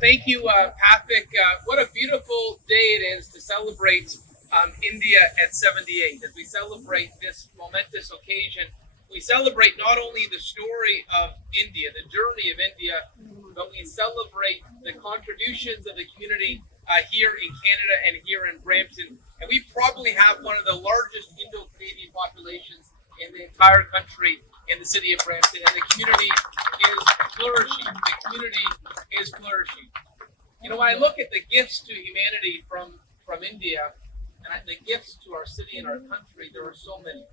thank you, Pathik. What a beautiful day it is to celebrate India at 78. As we celebrate this momentous occasion, we celebrate not only the story of India, the journey of India, but we celebrate the contributions of the community here in Canada and here in Brampton. And we probably have one of the largest Indo-Canadian populations in the entire country in the city of Brampton, and the community is flourishing. The community is flourishing. You know, when I look at the gifts to humanity from India, and the gifts to our city and our country, there are so many.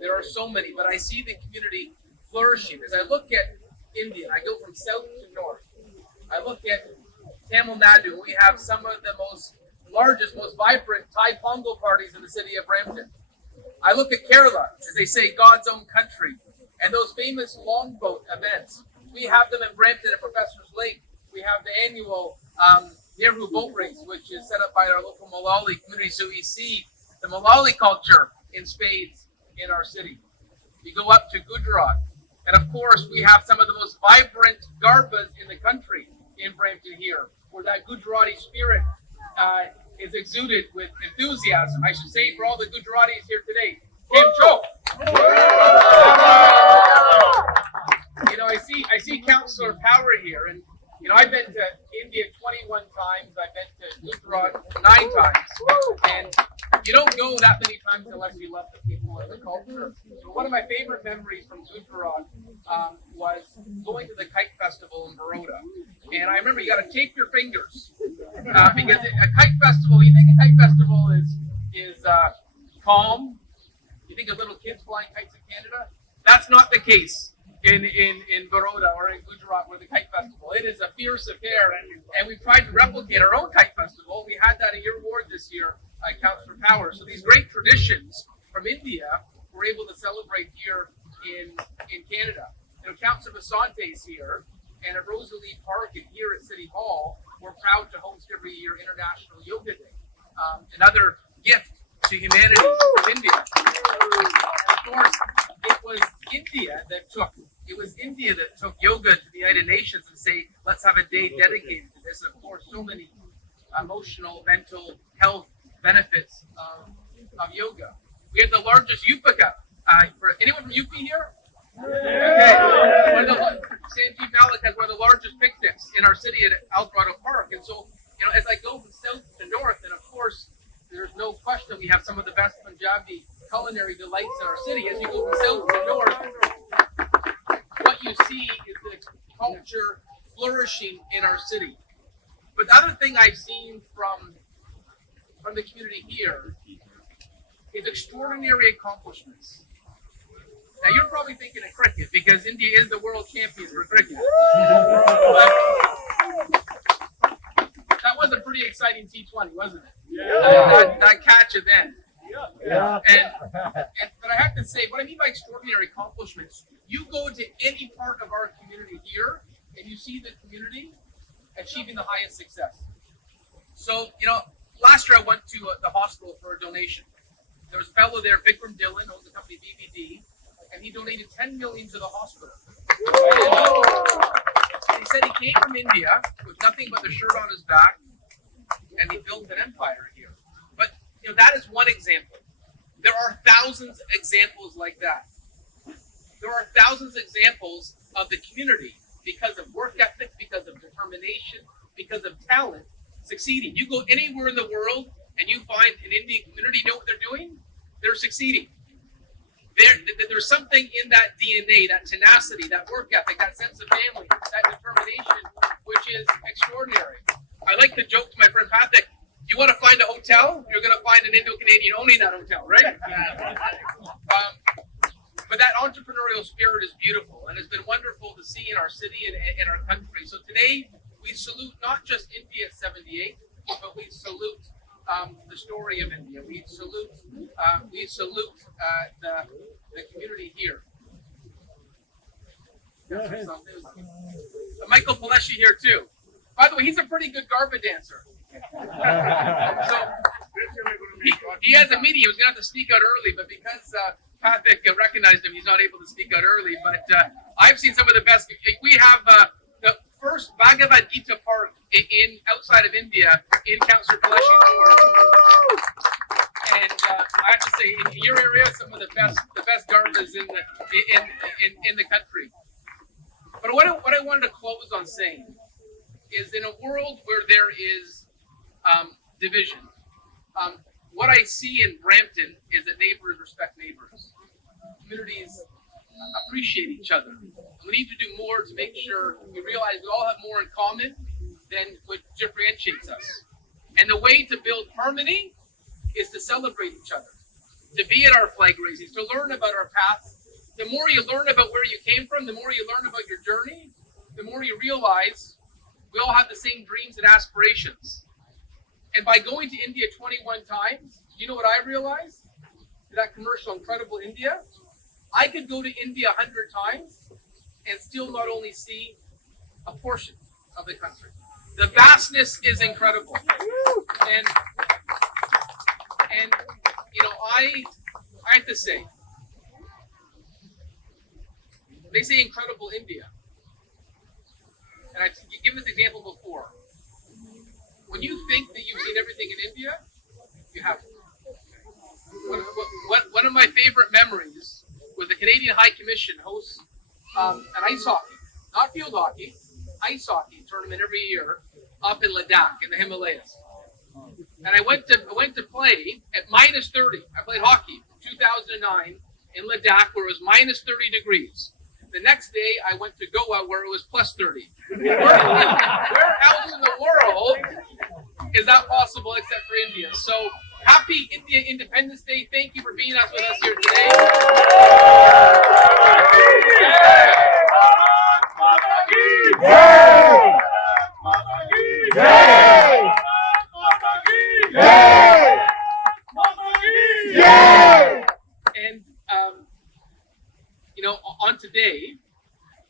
There are so many, but I see the community flourishing. As I look at India, I go from south to north. I look at Tamil Nadu. We have some of the largest, most vibrant Thai Pongal parties in the city of Brampton. I look at Kerala, as they say, God's own country, and those famous longboat events. We have them in Brampton at Professor's Lake. We have the annual Nehru boat race, which is set up by our local Malayali community. So we see the Malayali culture in spades in our city. We go up to Gujarat, and of course, we have some of the most vibrant garbas in the country in Brampton here, where that Gujarati spirit is exuded with enthusiasm, I should say, for all the Gujaratis here today. Kim Cho. You know, I see Councillor Power here, and you know, I've been to India 21 times. I've been to Gujarat 9 times, and you don't go that many times unless you love the people and the culture. So one of my favorite memories from Gujarat was going to the kite festival in Baroda, and I remember you got to tape your fingers because a kite festival. You think a kite festival is calm? You think of little kids flying kites in Canada? That's not the case in Baroda or in Gujarat with the kite festival. It is a fierce affair, and we've tried to replicate our own kite festival. We had that at your ward this year, Councillor Power. So these great traditions from India, we're able to celebrate here in Canada. You know, Councillor Basante is here, and at Rosalie Park and here at City Hall, we're proud to host every year International Yoga Day. Another gift to humanity from India. Of course, it was India that took yoga to the United Nations and say, let's have a day dedicated to this. And of course, so many emotional, mental health benefits of yoga. We have the largest Upaka. For anyone from UP here? Okay. Sanjeev Malik has one of the largest picnics in our city at Alvarado Park. And so, you know, as I go from south to north, and of course, there's no question we have some of the best Punjabi culinary delights in our city. As you go from south to north, what you see is the culture flourishing in our city. But the other thing I've seen from the community here is extraordinary accomplishments. Now you're probably thinking of cricket because India is the world champion for cricket. That was a pretty exciting T20, wasn't it? Yeah. That catch at the end. Yeah. But I have to say, what I mean by extraordinary accomplishments, you go to any part of our community here, and you see the community achieving the highest success. So, you know, last year I went to the hospital for a donation. There was a fellow there, Vikram Dillon, owns the company BBD, and he donated 10 million to the hospital. And he said he came from India with nothing but the shirt on his back, and he built an empire here. But you know, that is one example. There are thousands of examples like that. There are thousands of examples of the community, because of work ethic, because of determination, because of talent, succeeding. You go anywhere in the world and you find an Indian community, you know what they're doing? They're succeeding. There's something in that DNA, that tenacity, that work ethic, that sense of family, that determination, which is extraordinary. I like the joke to my friend Pathik, you want to find a hotel, you're going to find an Indo-Canadian owning that hotel, right? But that entrepreneurial spirit is beautiful, and it's been wonderful to see in our city and in our country. So today, we salute not just India at 78, but we salute the story of India. We salute the community here. Michael Paleshi here too. By the way, he's a pretty good Garba dancer. So he has a meeting. He was going to have to sneak out early, but because Pathik recognized him, he's not able to sneak out early. But I've seen some of the best. We have the first Bhagavad Gita park in outside of India in Councillor Paleshi's ward. And I have to say, in your area, some of the best garbas in the country. But what I wanted to close on saying is, in a world where there is division, what I see in Brampton is that neighbors respect neighbors. Communities appreciate each other. We need to do more to make sure we realize we all have more in common than what differentiates us. And the way to build harmony is to celebrate each other, to be at our flag raisings, to learn about our paths. The more you learn about where you came from, the more you learn about your journey, the more you realize we all have the same dreams and aspirations. And by going to India 21 times, you know what I realized? That commercial, Incredible India, I could go to India 100 times and still not only see a portion of the country. The vastness is incredible. And you know, I have to say, they say Incredible India. And I've given this example before. When you think that you've seen everything in India, you haven't. One of my favorite memories was the Canadian High Commission hosts an ice hockey, not field hockey, ice hockey tournament every year up in Ladakh in the Himalayas. And I went to play at minus 30. I played hockey in 2009 in Ladakh where it was minus 30 degrees. The next day I went to Goa where it was plus 30. Where else in the world is that possible except for India? So happy India Independence Day. Thank you for being with us here today. And you know, on today,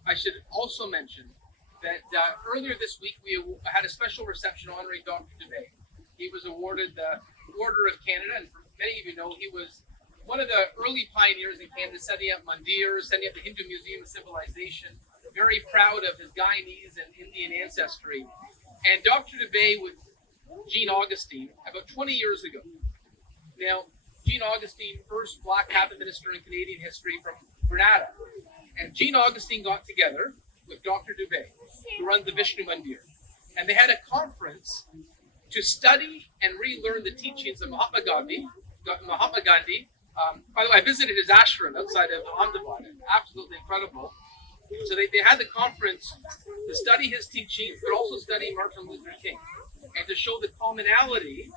I should also mention that earlier this week we had a special reception honoring Dr. Dubey. He was awarded the Order of Canada, and for many of you know, he was one of the early pioneers in Canada, setting up mandirs, setting up the Hindu Museum of Civilization. Very proud of his Guyanese and Indian ancestry. And Dr. Dubey with Jean Augustine about 20 years ago. Now, Jean Augustine, first black cabinet minister in Canadian history from Grenada. And Jean Augustine got together with Dr. Dubey, who runs the Vishnu Mandir. And they had a conference to study and relearn the teachings of Mahatma Gandhi. By the way, I visited his ashram outside of Ahmedabad. Absolutely incredible. So they had the conference to study his teachings, but also study Martin Luther King, and to show the commonality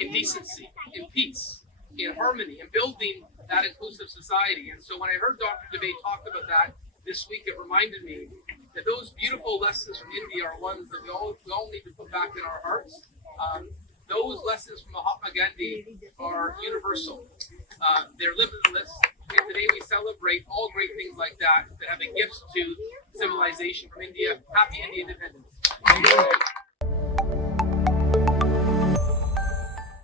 in decency, in peace, in harmony, in building that inclusive society. And so when I heard Dr. Dubey talk about that this week, it reminded me that those beautiful lessons from India are ones that we all need to put back in our hearts. Those lessons from Mahatma Gandhi are universal. They're limitless. And today we celebrate all great things like that have been gifts to civilization from India. Happy India Independence.